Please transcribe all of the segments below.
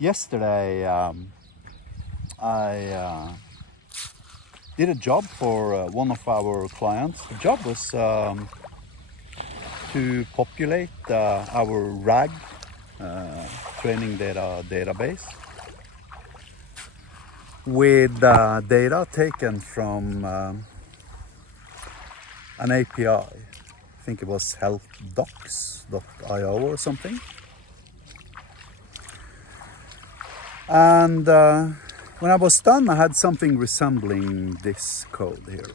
Yesterday I did a job for one of our clients. The job was to populate our RAG training data database with data taken from an API. I think it was healthdocs.io or something. And when I was done, I had something resembling this code here.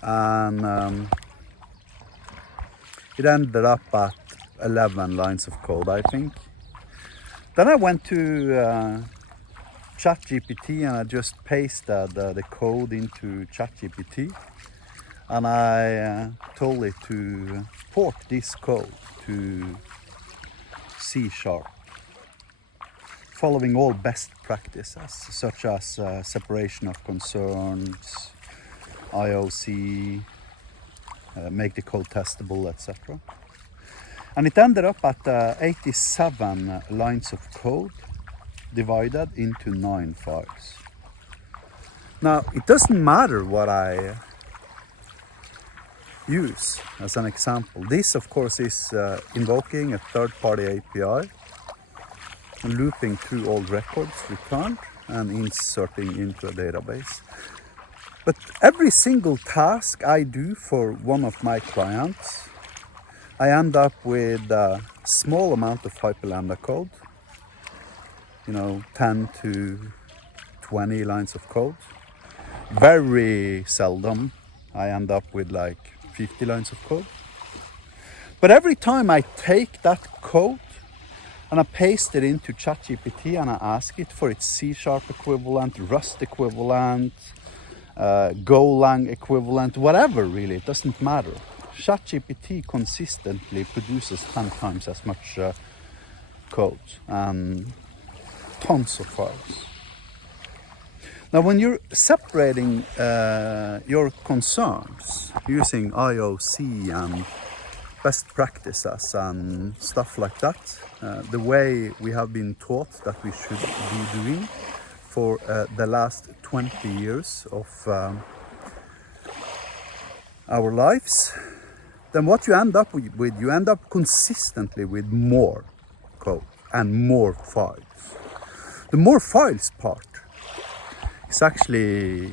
And it ended up at 11 lines of code, I think. Then I went to ChatGPT and I just pasted the code into ChatGPT. And I told it to port this code to C#, following all best practices, such as separation of concerns, IOC, make the code testable, etc. And it ended up at 87 lines of code divided into 9 files. Now, it doesn't matter what I use as an example. This, of course, is invoking a third-party API, looping through all records returned and inserting into a database. But every single task I do for one of my clients, I end up with a small amount of Hyperlambda code, 10 to 20 lines of code. Very seldom I end up with like 50 lines of code. But every time I take that code and I paste it into ChatGPT and I ask it for its C# equivalent, Rust equivalent, Golang equivalent, whatever really, it doesn't matter. ChatGPT consistently produces 10 times as much code and tons of files. Now, when you're separating your concerns using IOC and best practices and stuff like that, the way we have been taught that we should be doing for the last 20 years of our lives, then what you end up with, you end up consistently with more code and more files. The more files part is actually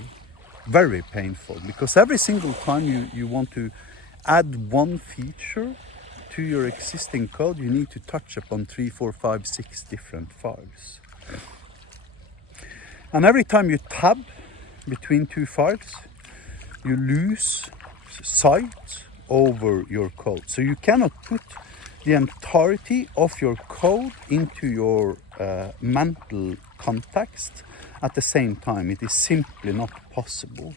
very painful, because every single time you want to add one feature to your existing code, you need to touch upon 3, 4, 5, 6 different files. And every time you tab between 2 files, you lose sight over your code. So you cannot put the entirety of your code into your mental context at the same time. It is simply not possible.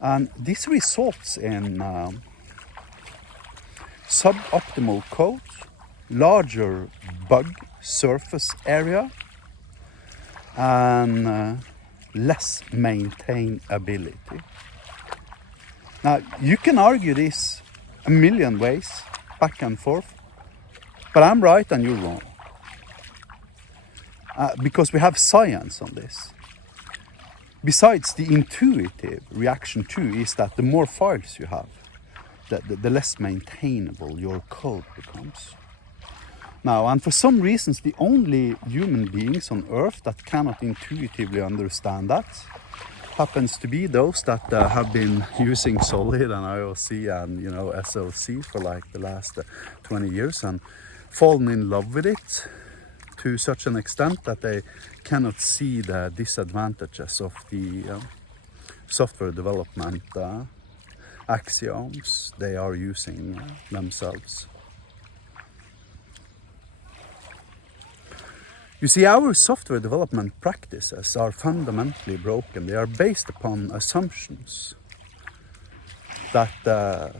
And this results in suboptimal code, larger bug surface area, and less maintainability. Now, you can argue this a million ways, back and forth, but I'm right and you're wrong. Because we have science on this. Besides, the intuitive reaction too is that the more files you have, the less maintainable your code becomes. Now, and for some reasons, the only human beings on Earth that cannot intuitively understand that happens to be those that have been using Solid and IOC and SOC for like the last 20 years and fallen in love with it to such an extent that they cannot see the disadvantages of the software development axioms they are using themselves. You see, our software development practices are fundamentally broken. They are based upon assumptions that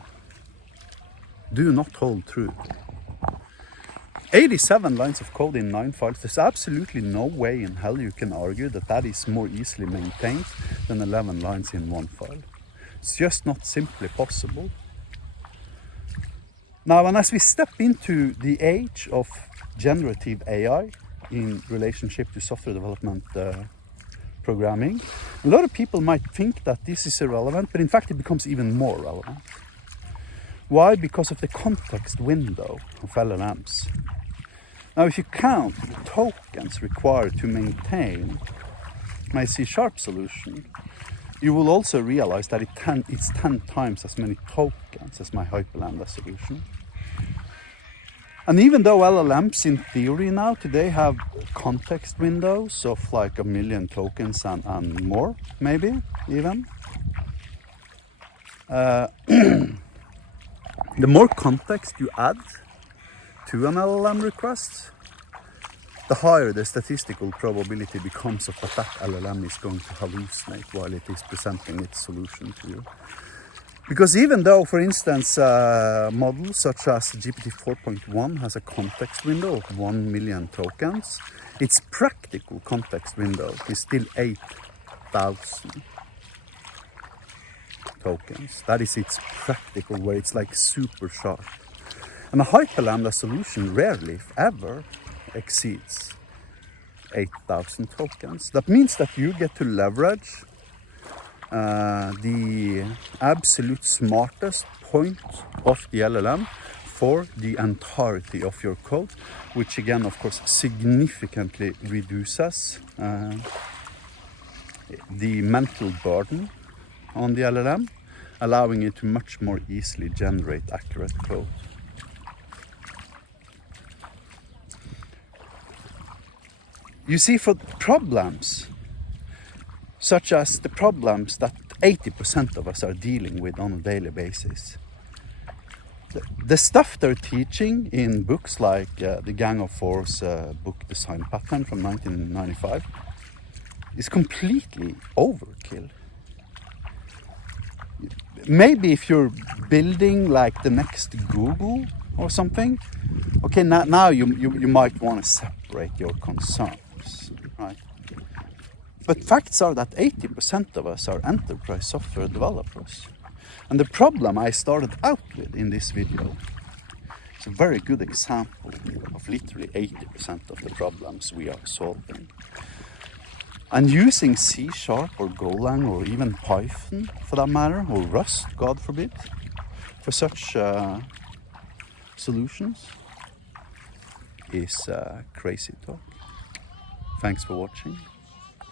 do not hold true. 87 lines of code in 9 files, there's absolutely no way in hell you can argue that that is more easily maintained than 11 lines in 1 file. It's just not simply possible. Now, and as we step into the age of generative AI in relationship to software development programming, a lot of people might think that this is irrelevant, but in fact it becomes even more relevant. Why? Because of the context window of LLMs. Now, if you count the tokens required to maintain my C# solution, you will also realize that it's 10 times as many tokens as my Hyperlambda solution. And even though LLMs in theory now today have context windows of like 1 million tokens and more, maybe even, the more context you add to an LLM request, the higher the statistical probability becomes of that LLM is going to hallucinate while it is presenting its solution to you. Because even though, for instance, models such as GPT 4.1 has a context window of 1 million tokens, its practical context window is still 8,000 tokens. That is its practical, where it's like super sharp. And a Hyperlambda solution rarely, if ever, exceeds 8,000 tokens. That means that you get to leverage the absolute smartest point of the LLM for the entirety of your code, which again, of course, significantly reduces the mental burden on the LLM, allowing it to much more easily generate accurate code. You see, for problems such as the problems that 80% of us are dealing with on a daily basis, the stuff they're teaching in books like the Gang of Four's book design pattern from 1995 is completely overkill. Maybe if you're building like the next Google or something, okay, now you might want to separate your concerns, right? But facts are that 80% of us are enterprise software developers. And the problem I started out with in this video is a very good example of literally 80% of the problems we are solving. And using C# or Golang or even Python for that matter, or Rust, God forbid, for such solutions is crazy talk. Thanks for watching.